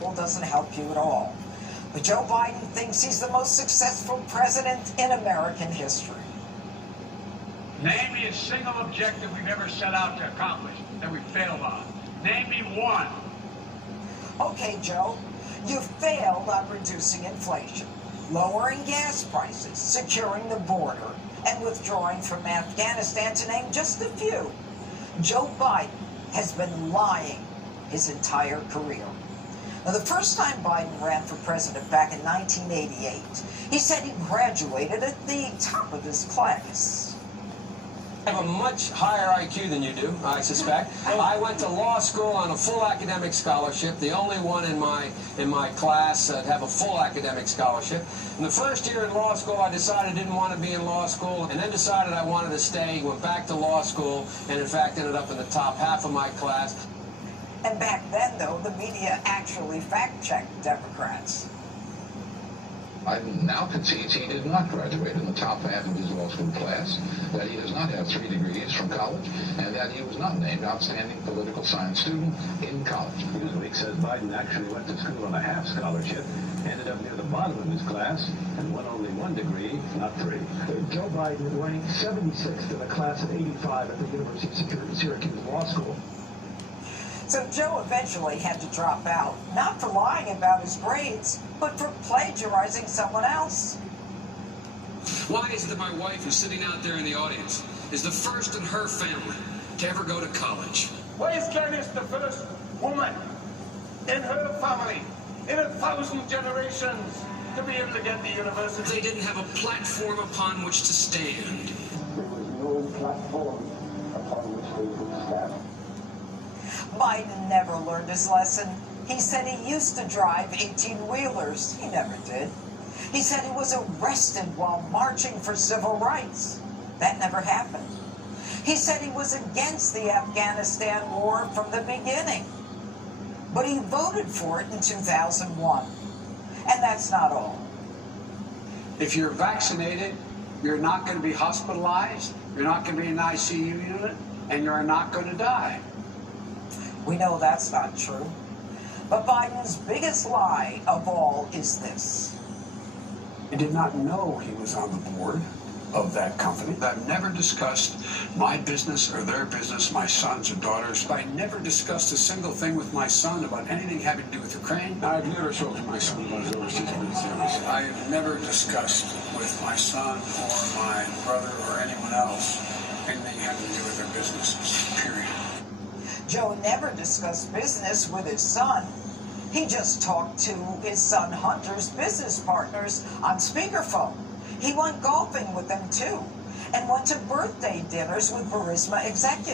well, doesn't help you at all. But Joe Biden thinks he's the most successful president in American history. Name me a single objective we've ever set out to accomplish that we failed on. Name me one. Okay, Joe, you failed on reducing inflation, lowering gas prices, securing the border, and withdrawing from Afghanistan, to name just a few. Joe Biden has been lying his entire career. Now, the first time Biden ran for president back in 1988, he said he graduated at the top of his class. I have a much higher IQ than you do, I suspect. I went to law school on a full academic scholarship, the only one in my class that have a full academic scholarship. In the first year in law school, I decided I didn't want to be in law school, and then decided I wanted to stay, went back to law school, and in fact ended up in the top half of my class. And back then, though, the media actually fact-checked Democrats. Biden now concedes he did not graduate in the top half of his law school class, that he does not have 3 degrees from college, and that he was not named outstanding political science student in college. Newsweek says Biden actually went to school on a half scholarship, ended up near the bottom of his class, and won only 1 degree, not 3. Joe Biden ranked 76th in a class of 85 at the University of Syracuse Law School. So Joe eventually had to drop out, not for lying about his grades, but for plagiarizing someone else. Why is it that my wife, who's sitting out there in the audience, is the first in her family to ever go to college? Why is Candace the first woman in her family, in 1,000 generations, to be able to get the university? They didn't have a platform upon which to stand. There was no platform upon which they could stand. Biden never learned his lesson. He said he used to drive 18-wheelers. He never did. He said he was arrested while marching for civil rights. That never happened. He said he was against the Afghanistan war from the beginning. But he voted for it in 2001. And that's not all. If you're vaccinated, you're not going to be hospitalized, you're not going to be in an ICU unit, and you're not going to die. We know that's not true. But Biden's biggest lie of all is this. I did not know he was on the board of that company. I've never discussed my business or their business, my sons or daughters. I never discussed a single thing with my son about anything having to do with Ukraine. I've never talked to my son about his overseas service. I have never discussed with my son or my brother or anyone else anything having to do with their businesses, period. Joe never discussed business with his son. He just talked to his son Hunter's business partners on speakerphone. He went golfing with them too, and went to birthday dinners with Burisma executives.